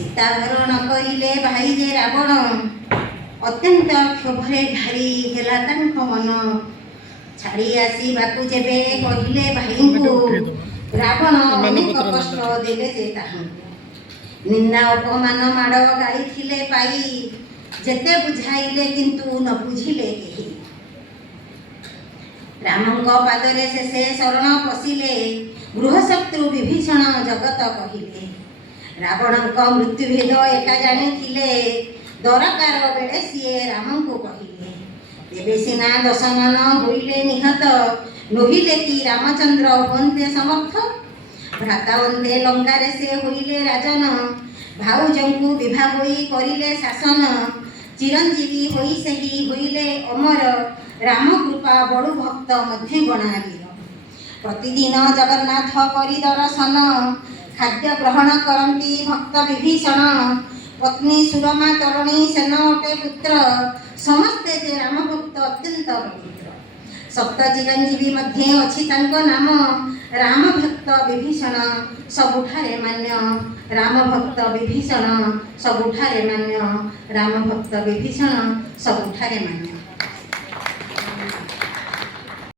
ସୀତାହରଣ କରିଲେ ଭାଇ ଯେ ରାବଣ, ଅତ୍ୟନ୍ତ କ୍ଷୋଭରେ ଘାରି ହେଲା ତାଙ୍କ ମନ। ଛାଡ଼ି ଆସିବାକୁ ଯେବେ କହିଲେ ଭାଇଙ୍କୁ, ରାବଣ ଅନେକ କଷ୍ଟ ଦେଲେ ଯେ ତାହାଙ୍କୁ। ନିନ୍ଦା ଅପମାନ ମାଡ଼ ଗାଳିଥିଲେ ପାଇ, ଯେତେ ବୁଝାଇଲେ କିନ୍ତୁ ନ ବୁଝିଲେ କେହି। ରାମଙ୍କ ପାଦରେ ଶେଷେ ଶରଣ ପଶିଲେ, ଗୃହଶତ୍ରୁ ବିଭୀଷଣ ଜଗତ କହିଲେ। ରାବଣଙ୍କ ମୃତ୍ୟୁଭେଦ ଏକା ଜାଣିଥିଲେ, ଦରକାର ବେଳେ ସିଏ ରାମଙ୍କୁ କହିଲେ। ତେବେ ସିନା ଦଶମନ ହୋଇଲେ ନିହତ, ନୋହିଲେ କି ରାମଚନ୍ଦ୍ର ହୁଅନ୍ତେ ସମର୍ଥ। ଭ୍ରାତାବନ୍ତେ ଲଙ୍କାରେ ସେ ହୋଇଲେ ରାଜନ, ଭାଉଜଙ୍କୁ ବିଭା ହୋଇ କରିଲେ ଶାସନ। ଚିରଞ୍ଜୀବୀ ହୋଇ ସେହି ହୋଇଲେ ଅମର, ରାମ କୃପା ବଡ଼ୁ ଭକ୍ତ ମଧ୍ୟ ଗଣାବୀର। ପ୍ରତିଦିନ ଜଗନ୍ନାଥ କରି ଦର୍ଶନ, ଖାଦ୍ୟ ଗ୍ରହଣ କରନ୍ତି ଭକ୍ତ ବିଭୀଷଣ। ପତ୍ନୀ ସୁରମା ତରୁଣୀ ସେନ ଅଟେ ପୁତ୍ର, ସମସ୍ତେ ଯେ ରାମ ଭକ୍ତ ଅତ୍ୟନ୍ତ ପବିତ୍ର। ସପ୍ତ ଚିରଞ୍ଜୀବୀ ମଧ୍ୟ ଅଛି ତାଙ୍କ ନାମ, ରାମ ଭକ୍ତ ବିଭୀଷଣ ସବୁଠାରେ ମାନ୍ୟ। ରାମ ଭକ୍ତ ବିଭୀଷଣ ସବୁଠାରେ ମାନ୍ୟ। ରାମ ଭକ୍ତ ବିଭୀଷଣ ସବୁଠାରେ ମାନ୍ୟ।